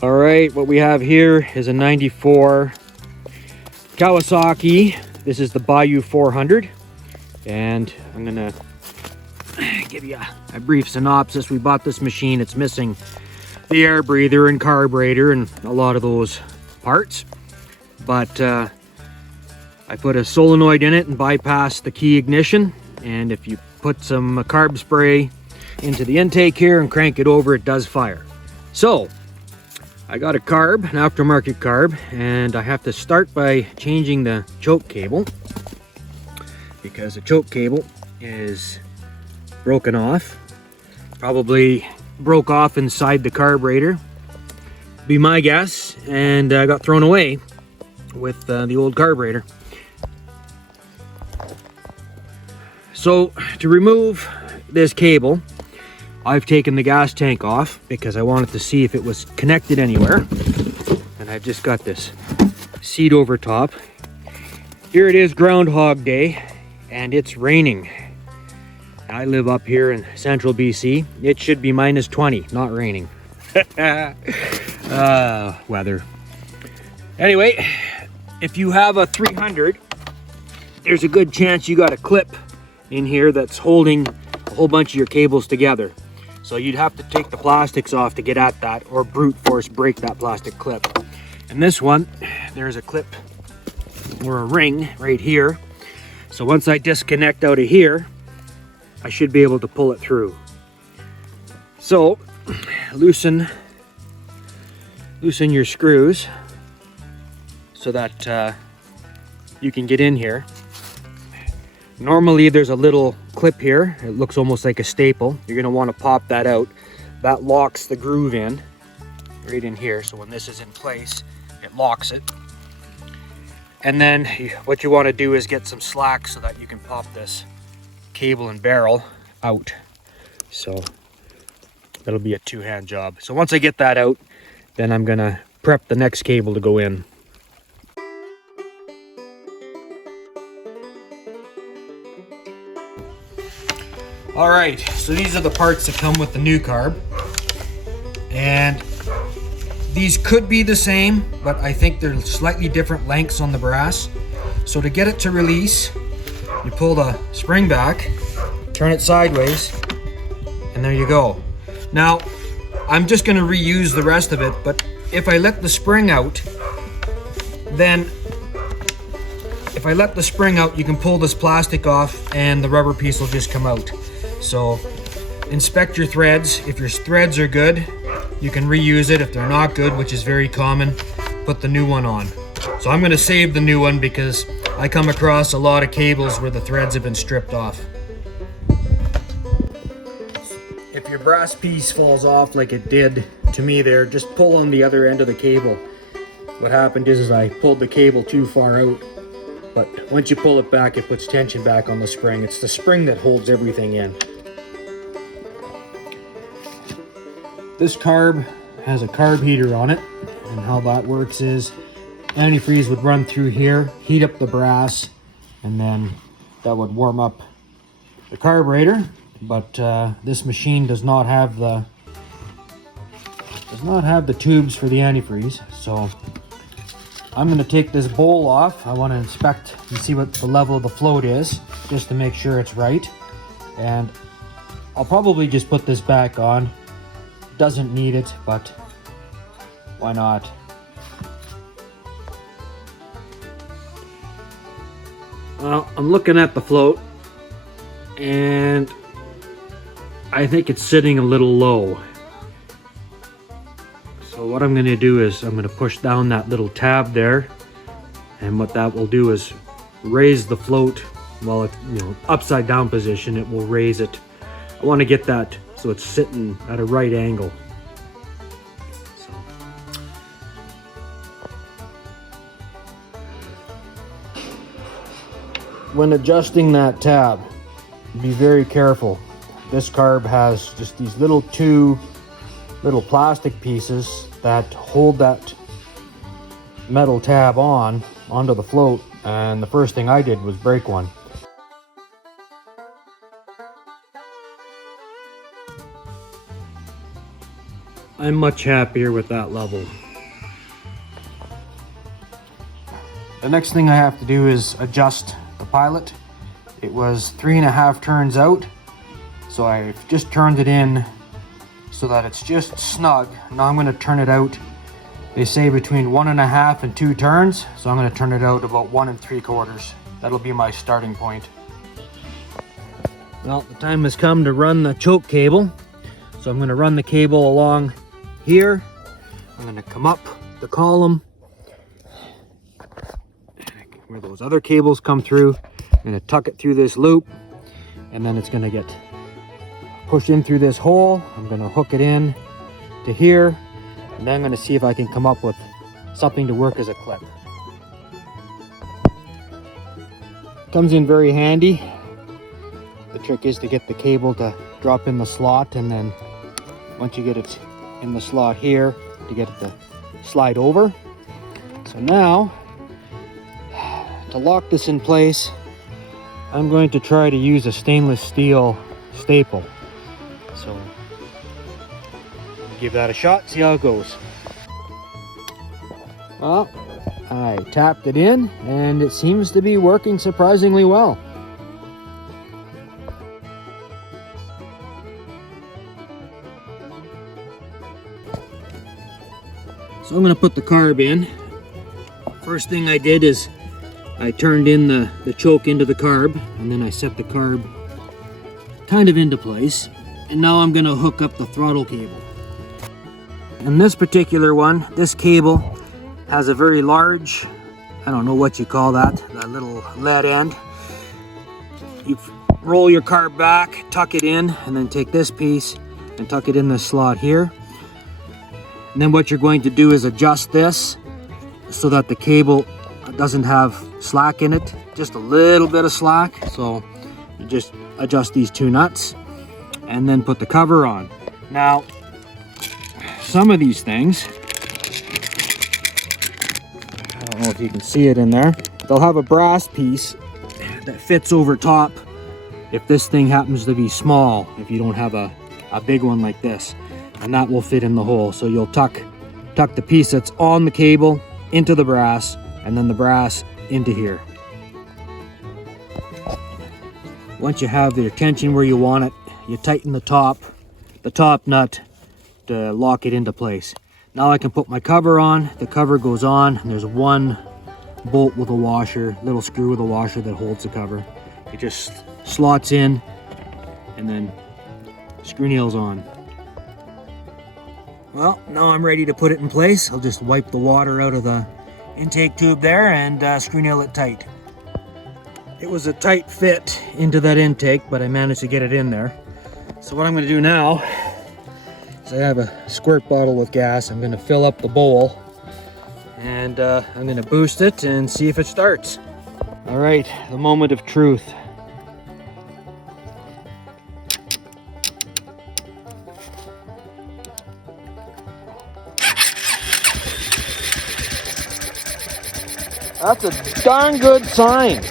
All right, what we have here is a 94 Kawasaki. This is the Bayou 400. And I'm gonna give you a brief synopsis. We bought this machine. It's missing the air breather and carburetor and a lot of those parts. But I put a solenoid in it and bypassed the key ignition. And if you put some carb spray into the intake here and crank it over, it does fire. So I got a carb, an aftermarket carb, and I have to start by changing the choke cable because the choke cable is broken off. Probably broke off inside the carburetor, be my guess, and got thrown away with the old carburetor. So to remove this cable, I've taken the gas tank off because I wanted to see if it was connected anywhere. And I've just got this seat over top. Here it is, Groundhog Day, and it's raining. I live up here in central BC. It should be -20, not raining. Weather. Anyway, if you have a 300, there's a good chance you got a clip in here that's holding a whole bunch of your cables together. So you'd have to take the plastics off to get at that, or brute force break that plastic clip. And this one, there's a clip or a ring right here. So once I disconnect out of here, I should be able to pull it through. So loosen your screws so that you can get in here. Normally there's a little clip here. It looks almost like a staple. You're going to want to pop that out. That locks the groove in right in here. So when this is in place, it locks it. And then what you want to do is get some slack so that you can pop this cable and barrel out. So that'll be a two-hand job. So once I get that out, then I'm going to prep the next cable to go in. All right, so these are the parts that come with the new carb. And these could be the same, but I think they're slightly different lengths on the brass. So to get it to release, you pull the spring back, turn it sideways, and there you go. Now, I'm just gonna reuse the rest of it, but if I let the spring out, then if I let the spring out, you can pull this plastic off and the rubber piece will just come out. So inspect your threads. If your threads are good, you can reuse it. If they're not good, which is very common, put the new one on. So I'm going to save the new one because I come across a lot of cables where the threads have been stripped off. If your brass piece falls off like it did to me there, just pull on the other end of the cable. What happened is I pulled the cable too far out. But once you pull it back, it puts tension back on the spring. It's the spring that holds everything in. This carb has a carb heater on it, and how that works is antifreeze would run through here, heat up the brass, and then that would warm up the carburetor. But this machine does not have the tubes for the antifreeze, so I'm going to take this bowl off. I want to inspect and see what the level of the float is, just to make sure it's right. And I'll probably just put this back on. Doesn't need it, but why not? Well, I'm looking at the float, and I think it's sitting a little low. So what I'm going to do is I'm going to push down that little tab there, and what that will do is raise the float while it's upside down position. It will raise it. I want to get that so it's sitting at a right angle. So when adjusting that tab, be very careful. This carb has just these two little plastic pieces that hold that metal tab onto the float, and the first thing I did was break one. I'm much happier with that level. The next thing I have to do is adjust the pilot. It was 3.5 turns out, so I've just turned it in so that it's just snug. Now I'm going to turn it out. They say between 1.5 and 2 turns, so I'm going to turn it out about 1 3/4. That'll be my starting point. Well, the time has come to run the choke cable. So I'm going to run the cable along here. I'm going to come up the column where those other cables come through. I'm going to tuck it through this loop, and then it's going to get pushed in through this hole. I'm going to hook it in to here, and then I'm going to see if I can come up with something to work as a clip. Comes in very handy. The trick is to get the cable to drop in the slot, and then once you get it in the slot here, to get it to slide over. So now, to lock this in place, I'm going to try to use a stainless steel staple. So give that a shot, see how it goes. Well, I tapped it in and it seems to be working surprisingly well. So I'm going to put the carb in. First thing I did is I turned in the choke into the carb, and then I set the carb kind of into place. And now I'm going to hook up the throttle cable. And this particular one, this cable has a very large, I don't know what you call that little lead end. You roll your carb back, tuck it in, and then take this piece and tuck it in the slot here. And then what you're going to do is adjust this so that the cable doesn't have slack in it, just a little bit of slack. So you just adjust these 2 nuts and then put the cover on. Now, some of these things, I don't know if you can see it in there, they'll have a brass piece that fits over top if this thing happens to be small, if you don't have a big one like this, and that will fit in the hole. So you'll tuck the piece that's on the cable into the brass, and then the brass into here. Once you have the tension where you want it, you tighten the top nut to lock it into place. Now I can put my cover on. The cover goes on, and there's one bolt with a washer, little screw with a washer that holds the cover. It just slots in, and then screw nails on. Well, now I'm ready to put it in place. I'll just wipe the water out of the intake tube there and screw nail it tight. It was a tight fit into that intake, but I managed to get it in there. So what I'm going to do now is I have a squirt bottle with gas. I'm going to fill up the bowl, and I'm going to boost it and see if it starts. All right, the moment of truth. That's a darn good sign.